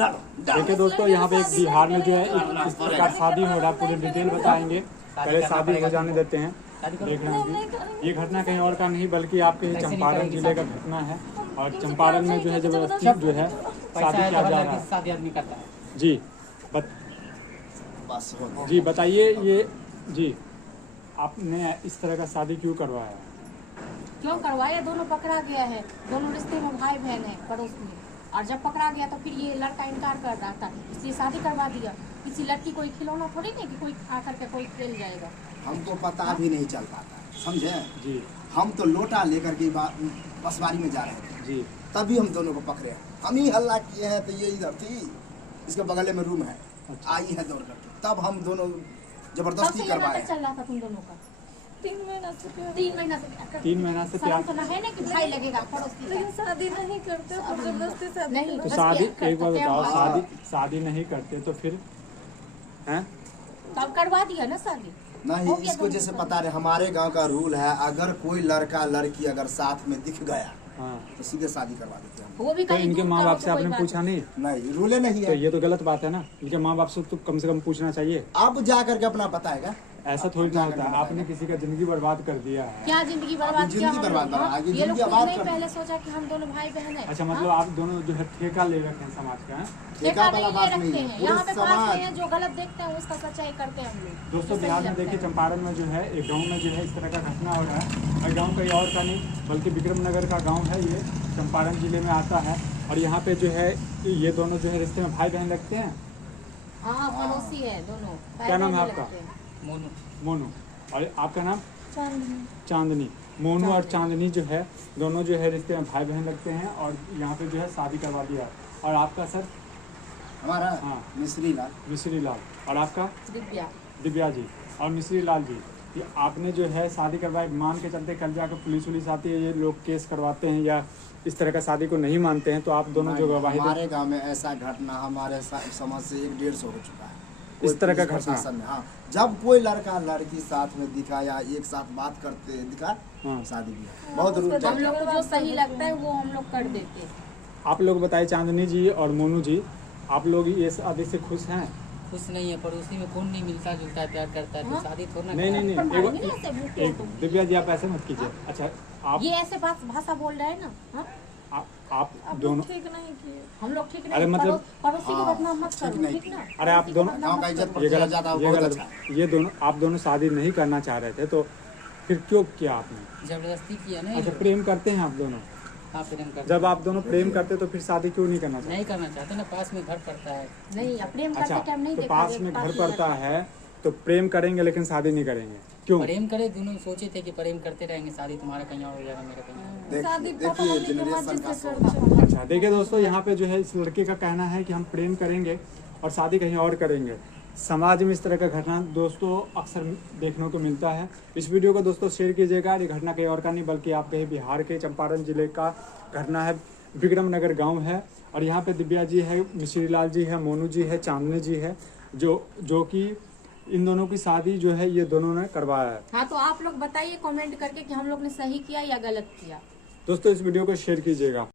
देखिए दोस्तों, यहाँ पे एक बिहार में जो है इस प्रकार शादी हो रहा है, पूरी डिटेल बताएंगे। पहले शादी हो जाने देते हैं। देख रहे हैं ये घटना कहीं और का नहीं बल्कि आपके चंपारण जिले का घटना है। और चंपारण में जो है जबरदस्ती जो है शादी किया जा रहा है। शादी आदमी करता है जी जी बताइए ये जी, आपने इस तरह का शादी क्यों करवाया? क्यों करवाया? दोनों पकड़ा गया है, दोनों रिश्ते में भाई बहन है पड़ोस में। और जब पकड़ा गया तो फिर ये लड़का इनकार कर रहा था, इसलिए शादी करवा दिया। किसी लड़की कोई खिलौना थोड़ी नहीं कि कोई खा करके कोई खेल जाएगा। हमको पता भी नहीं चल पाता, समझे जी। हम तो लोटा लेकर के बसवारी में जा रहे थे जी, तभी हम दोनों को पकड़े। हम ही हल्ला किए हैं तो ये इधर थी, इसके बगल में रूम है। अच्छा। आई है दौड़ करके, तब हम दोनों जबरदस्ती सबसे करवाए। चल रहा था तुम दोनों का 3 महीना से प्यार। 3 महीना से 3 महीना से प्यार। तो है ना कि भाई लगेगा पड़ोसी लेकिन शादी नहीं करते, जबरदस्ती शादी नहीं। तो बस शादी क्या एक बार करते बताओ, हैं? शादी नहीं करते तो फिर हैं? तो अब करवा दिया ना शादी। नहीं, हो गया इसको दोनों जैसे का। पता रहे, हमारे गांव का रूल है, अगर कोई लड़का लड़की अगर साथ में दिख गया हाँ, तो सीधे शादी करवा देते हैं। वो भी तो कहीं इनके दूर माँ का बाप हो से तो कोई आपने बात पूछा नहीं? नहीं, रूले नहीं तो है। ये तो गलत बात है ना। इनके माँ बाप से तो कम से कम पूछना चाहिए। अब जा करके अपना बताएगा। ऐसा थोड़ी ना होता है। आपने किसी का जिंदगी बर्बाद कर दिया है। क्या जिंदगी बर्बाद किया जिंदगी हम बर्बाद लोग, हाँ? आगे ये लोग जिंदगी खुद आबाद नहीं कर- पहले सोचा कि हम दोनों भाई बहन है। अच्छा, मतलब आप दोनों जो है ठेका ले रखे हैं समाज का, हैं? ठेका वाला नहीं बात ले नहीं रखते है, हैं, पूरे यहाँ पे पास समाज। में है जो गलत देखते हैं उसका सच्चाई करते हैं हम लोग। दोस्तों, जो बिहार सही में देखिए लगता है। चंपारण में जो है एक गांव में जो है इस तरह का घटना हो रहा है। और गांव कहीं और का नहीं बल्कि विक्रम नगर का गांव है। ये चंपारण जिले में आता है। और यहाँ पे जो है ये दोनों जो है रिश्ते में भाई बहन लगते हैं। हाँ, पड़ोसी है दोनों। क्या नाम है भाई आपका? लगते हैं। मोनू। मोनू। और आपका नाम? चांदनी। चांदनी। मोनू और चांदनी जो है दोनों जो है रिश्ते में भाई बहन लगते हैं। और यहाँ पे जो है शादी करवा दिया। और आपका सर? हमारा हाँ। मिश्री लाल। मिश्री लाल। और आपका? दिव्या। दिव्या जी। और मिश्री लाल जी, ये आपने जो है शादी करवाई, मान के चलते कल जाकर पुलिस वुलिस आती है, ये लोग केस करवाते हैं या इस तरह का शादी को नहीं मानते हैं, तो आप दोनों जो गवाही हमारे गांव में ऐसा घटना हमारे समाज से 1-150 हो चुका है। इस तरह का पुलिस घटना? प्रशासन में, हाँ, जब कोई लड़का लड़की साथ में दिखा या एक साथ बात करते दिखा, हाँ। शादी भी है। बहुत रूल हम चलता लोग को जो सही लगता है वो हम लोग कर देते हैं। आप लोग बताइए, चांदनी जी और मोनू जी, आप लोग ये शादी से खुश हैं? खुश नहीं है, पड़ोसी में कौन नहीं मिलता जुलता है, प्यार करता है, तो हाँ? शादी थोड़ा ना नहीं नहीं पर नहीं, मारेंगे ना ऐसे मुंह एक पे। दिव्या जी आप ऐसे मत कीजिए। अच्छा, आप ये ऐसे भाषा बोल रहे हैं ना, हाँ? आप आप दोनों, लोग ठीक नहीं किए। हम लोग ठीक अरे नहीं, मतलब- पड़ोसी की हाँ, बदनाम मत ठीक करो, नहीं ठीक ना? अरे आप पड़ोसी की दोनों- बदनाम गाँव का मत इज्जत करो। ये बढ़ गलत, जाता है, ये बहुत गलत। अच्छा। ये दोनों, आप दोनों शादी नहीं करना चाह रहे थे, तो फिर क्यों किया आपने? जबरदस्ती किया ना। अच्छा, प्रेम करते हैं आप दोनों? हाँ, प्रेम करते जब आप दोनों प्रेम करते तो फिर शादी क्यों नहीं करना चाहते? नहीं करना चाहते ना, पास में घर पड़ता है। नहीं, अब प्रेम अच्छा, करते टाइम नहीं तो देखा, पास एक में घर ही पड़ता है तो प्रेम करेंगे लेकिन शादी नहीं करेंगे, क्यों? प्रेम करे, दोनों सोचे थे कि प्रेम करते रहेंगे, शादी तुम्हारा कहीं और हो जाएगा, मेरा कहीं और। शादी देखिए पापा मम्मी के जनरेशन मर्जी का से सोच। करते हैं। अच्छा, देखिए दोस्तों, यहाँ पे जो है इस लड़के का कहना है कि हम प्रेम करेंगे और शादी कहीं और करेंगे। समाज में इस तरह का घटना दोस्तों अक्सर देखने को मिलता है। इस वीडियो को दोस्तों शेयर कीजिएगा। ये घटना कहीं और का नहीं बल्कि आपके बिहार के चंपारण जिले का घटना है। विक्रम नगर गाँव है। और यहाँ पे दिव्या जी है, मिश्री लाल जी है, मोनू जी है, चांदनी जी है, जो कि इन दोनों की शादी जो है ये दोनों ने करवाया है। हाँ, तो आप लोग बताइए कमेंट करके कि हम लोग ने सही किया या गलत किया। दोस्तों इस वीडियो को शेयर कीजिएगा।